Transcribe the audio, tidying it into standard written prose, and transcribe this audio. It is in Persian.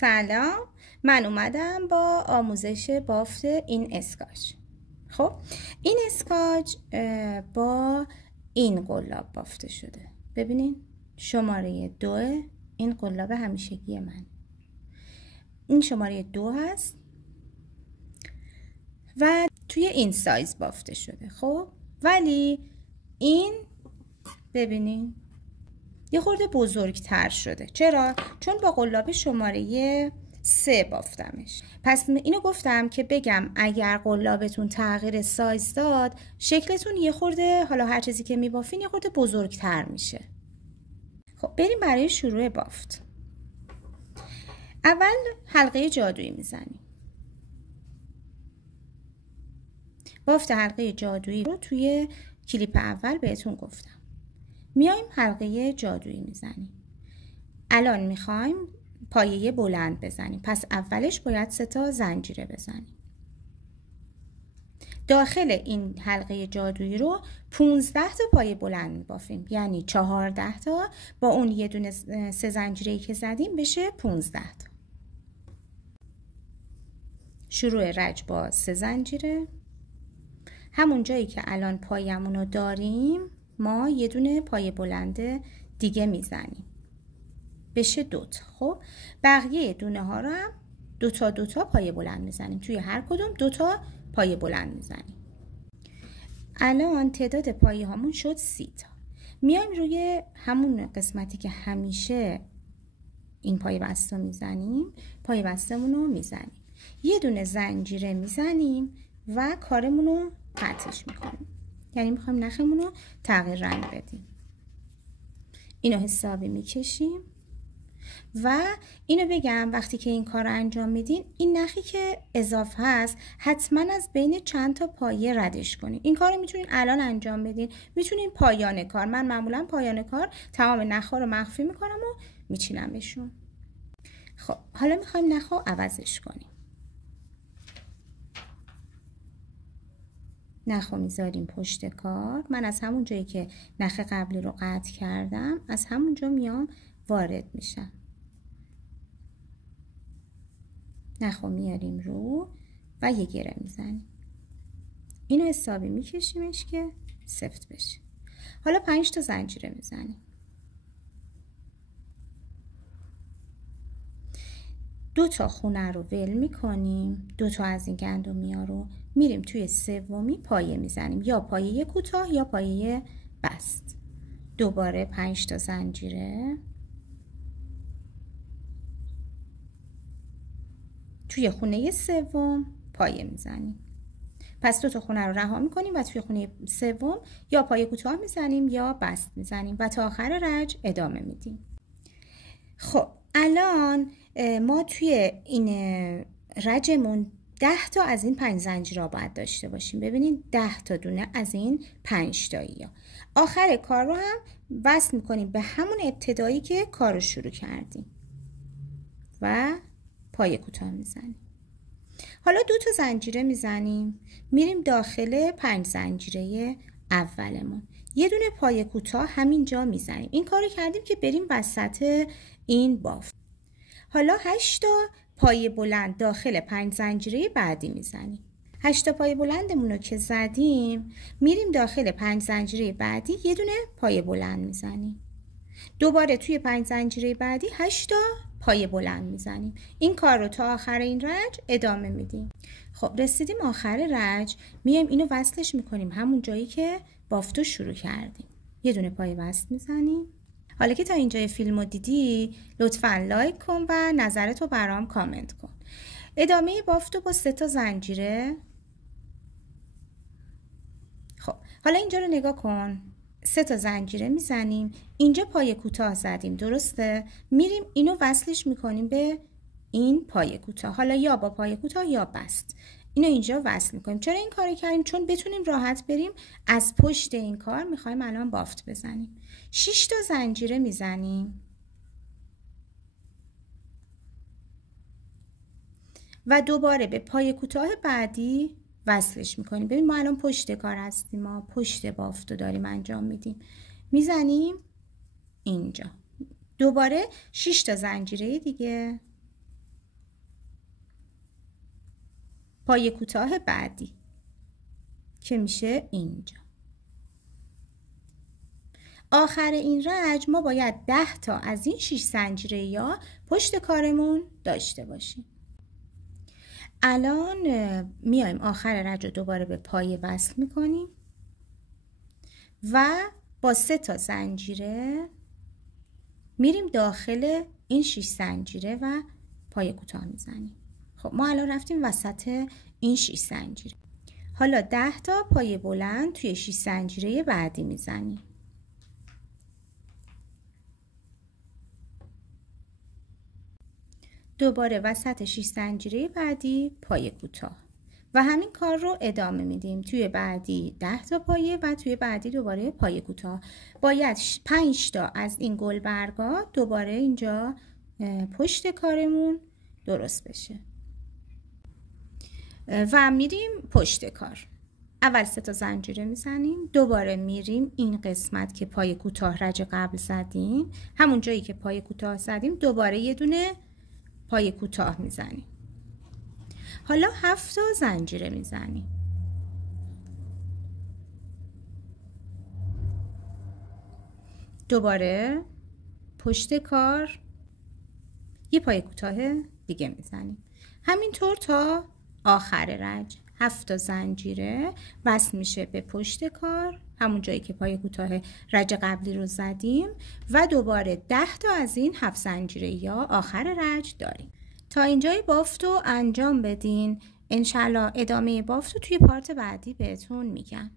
سلام، من اومدم با آموزش بافت این اسکاچ. خب این اسکاچ با این قلاب بافته شده. ببینین شماره 2 این قلاب همیشگی من، این شماره 2 هست و توی این سایز بافته شده. خب ولی این ببینین یه خورده بزرگتر شده. چرا؟ چون با قلاب شماره 3 بافتمش. پس اینو گفتم که بگم اگر قلابتون تغییر سایز داد، شکلتون یه خورده، حالا هر چیزی که میبافین یه خورده بزرگتر میشه. خب بریم برای شروع بافت. اول حلقه جادویی میزنیم. بافت حلقه جادویی رو توی کلیپ اول بهتون گفتم. میایم حلقه جادویی میزنیم. الان میخوایم پایه بلند بزنیم، پس اولش باید 3 تا زنجیره بزنیم. داخل این حلقه جادویی رو 15 تا پایه بلند میبافیم، یعنی 14 تا با اون یه دونه 3 زنجیره‌ای که زدیم بشه 15 تا. شروع رج با 3 زنجیره. همون جایی که الان پایمون رو داریم ما یه دونه پایه بلند دیگه میزنیم، بشه 2 تا. خب بقیه دونه ها رو هم 2 تا پایه بلند میزنیم. توی هر کدوم 2 تا پایه بلند میزنیم. الان تعداد پایه هامون شد 30 تا. میایم روی همون قسمتی که همیشه این پایه بسته میزنیم، پایه بستمون رو میزنیم، یه دونه زنجیره میزنیم و کارمون رو قطعش میکنیم. یعنی میخوایم نخمون رو تغییر رنگ بدیم. اینو حسابی میکشیم و اینو بگم وقتی که این کار رو انجام میدین، این نخی که اضافه هست حتما از بین چند تا پایه ردش کنین. این کار رو میتونین الان انجام بدین، میتونین پایان کار. من معمولا پایان کار تمام نخا رو مخفی میکنم و میچینم بهشون. خب حالا میخوایم نخا عوضش کنیم. نخو میذاریم پشت کار. من از همون جایی که نخ قبلی رو قطع کردم از همون جا میام وارد میشم. نخو میاریم رو و یه گره میزنیم. اینو حسابی میکشیمش که سفت بشه. حالا 5 تا زنجیره میزنیم. 2 تا خونه رو ول میکنیم. 2 تا از این گندمیا رو میریم توی سومی پایه میزنیم، یا پایه کوتاه یا پایه بست. دوباره 5 تا زنجیره توی خونه سوم پایه میزنیم. پس 2 تا خونه رو رها میکنیم و توی خونه سوم یا پایه کوتاه میزنیم یا بست میزنیم و تا آخر رج ادامه میدیم. خب الان ما توی این رجمون 10 تا از این 5 زنجیره را باید داشته باشیم. ببینید 10 تا دونه از این 5 تایی. آخر کار رو هم وصل میکنیم به همون ابتدایی که کار رو شروع کردیم و پایه کوتاه میزنیم. حالا 2 تا زنجیره میزنیم، میریم داخل 5 زنجیره اولمون، یه دونه پایه کوتاه همینجا میزنیم. این کار رو کردیم که بریم وسط این بافت. حالا 8 تا پایه بلند داخل 5 زنجیره بعدی میزنیم. 8 تا پایه بلندمون رو که زدیم میریم داخل 5 زنجیره بعدی یه دونه پایه بلند میزنیم. دوباره توی 5 زنجیره بعدی 8 تا پایه بلند میزنیم. این کار رو تا آخر این رج ادامه میدیم. خب رسیدیم آخر رج، میایم اینو وصلش میکنیم همون جایی که بافتو شروع کردیم. یه دونه پایه بست میزنیم. حالا که تا اینجای فیلمو دیدی لطفاً لایک کن و نظرتو برام کامنت کن. ادامه بافتو با 3 تا زنجیره. خب حالا اینجا رو نگاه کن. 3 تا زنجیره میزنیم. اینجا پایه کوتاه زدیم، درسته؟ میریم اینو وصلش میکنیم به این پایه کوتاه. حالا یا با پایه کوتاه یا بست. اینو اینجا وصل میکنیم. چرا این کارو کردیم؟ چون بتونیم راحت بریم از پشت این کار میخوایم الان بافت بزنیم. 6 تا زنجیره میزنیم و دوباره به پایه کوتاه بعدی وصلش میکنیم. ببین ما الان پشت کار هستیم، ما پشت بافتو داریم انجام میدیم. میزنیم اینجا، دوباره 6 تا زنجیره دیگه پای کوتاه بعدی که میشه اینجا. آخر این رج ما باید 10 تا از این 6 زنجیره یا پشت کارمون داشته باشیم. الان میایم آخر رج رو دوباره به پای وصل میکنیم و با 3 تا زنجیره میریم داخل این 6 زنجیره و پای کوتاه میزنیم. خب ما الان رفتیم وسط این 6 زنجیره. حالا 10 تا پای بلند توی 6 زنجیره بعدی میزنیم. دوباره وسط 6 زنجیره بعدی پای کوتاه و همین کار رو ادامه میدیم. توی بعدی 10 تا پایه و توی بعدی دوباره پای کوتاه. باید 5 تا از این گلبرگا دوباره اینجا پشت کارمون درست بشه و میریم پشت کار. اول 3 تا زنجیره میزنیم، دوباره میریم این قسمت که پای کوتاه رج قبل زدیم، همون جایی که پای کوتاه زدیم دوباره یه دونه پای کوتاه میزنیم. حالا 7 تا زنجیره میزنیم. دوباره پشت کار یه پای کوتاه دیگه میزنیم. همینطور تا آخر رج 7 تا زنجیره وصل میشه به پشت کار، همون جایی که پای کوتاه رج قبلی رو زدیم و دوباره 10 تا از این 7 زنجیره یا آخر رج داریم. تا اینجای بافت رو انجام بدین. انشالله ادامه بافت رو توی پارت بعدی بهتون میگم.